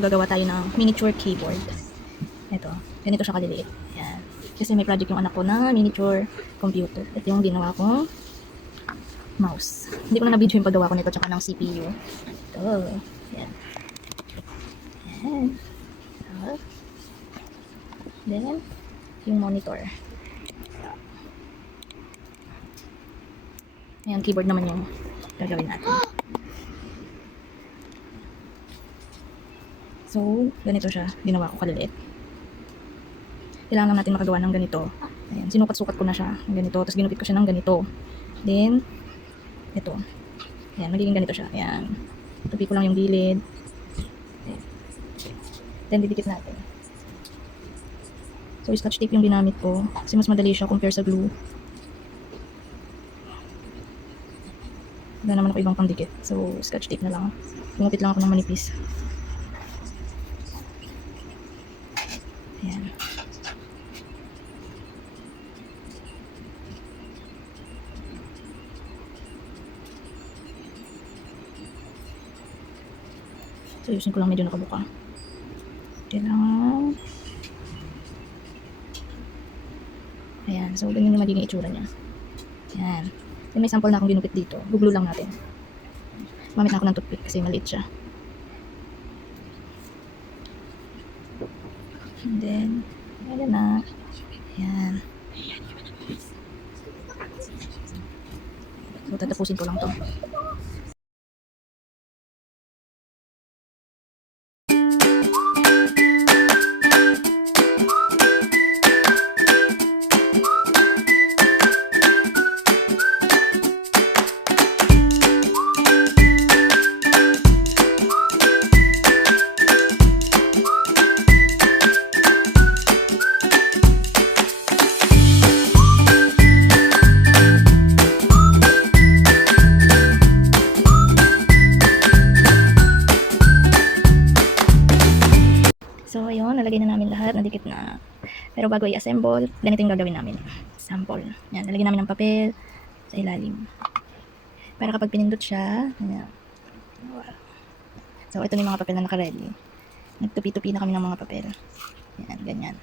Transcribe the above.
gagawa tayo ng miniature keyboard. Ito, ganito siya kaliliit. Yan. Kasi may project yung anak ko na miniature computer. Ito yung ginawa kong mouse. Hindi ko na na-video yung paggawa ko nito tsaka ng CPU. Ito. Yan. Yan. So, then, yung monitor. Ayan, keyboard naman yung gagawin natin. So, ganito siya. Ginawa ko kaliliit. Kailangan natin makagawa ng ganito. Ayan, sinukat-sukat ko na siya ng ganito. Tapos ginupit ko siya ng ganito. Then, ito. Ayan, magiging ganito siya. Ayan. Tupi ko lang yung gilid. Ayan. Then, didikit natin. So, scotch tape yung ginamit ko. Kasi mas madali siya compare sa glue. Wala naman ako ibang pangdikit. So, scotch tape na lang. Gumupit lang ako ng manipis. Ayan. So, ayusin ko lang medyo nakabuka. Kailangan. Ayan. So, ganyan yung magiging itsura niya. Ayan. Then, may sample na akong ginupit dito. Guglue lang natin. Mamit na ako ng toothpick kasi maliit siya. And then, ayan na. Ayan. So, tatapusin ko lang to. So, ayun, nalagay na namin lahat, nadikit na. Pero bago i-assemble, ganito yung gagawin namin. Sample. Yan, nalagyan namin ng papel sa ilalim. Para kapag pinindot siya, yan. So, ito na yung mga papel na naka-ready. Nagtupi-tupi na kami ng mga papel. Yan, ganyan.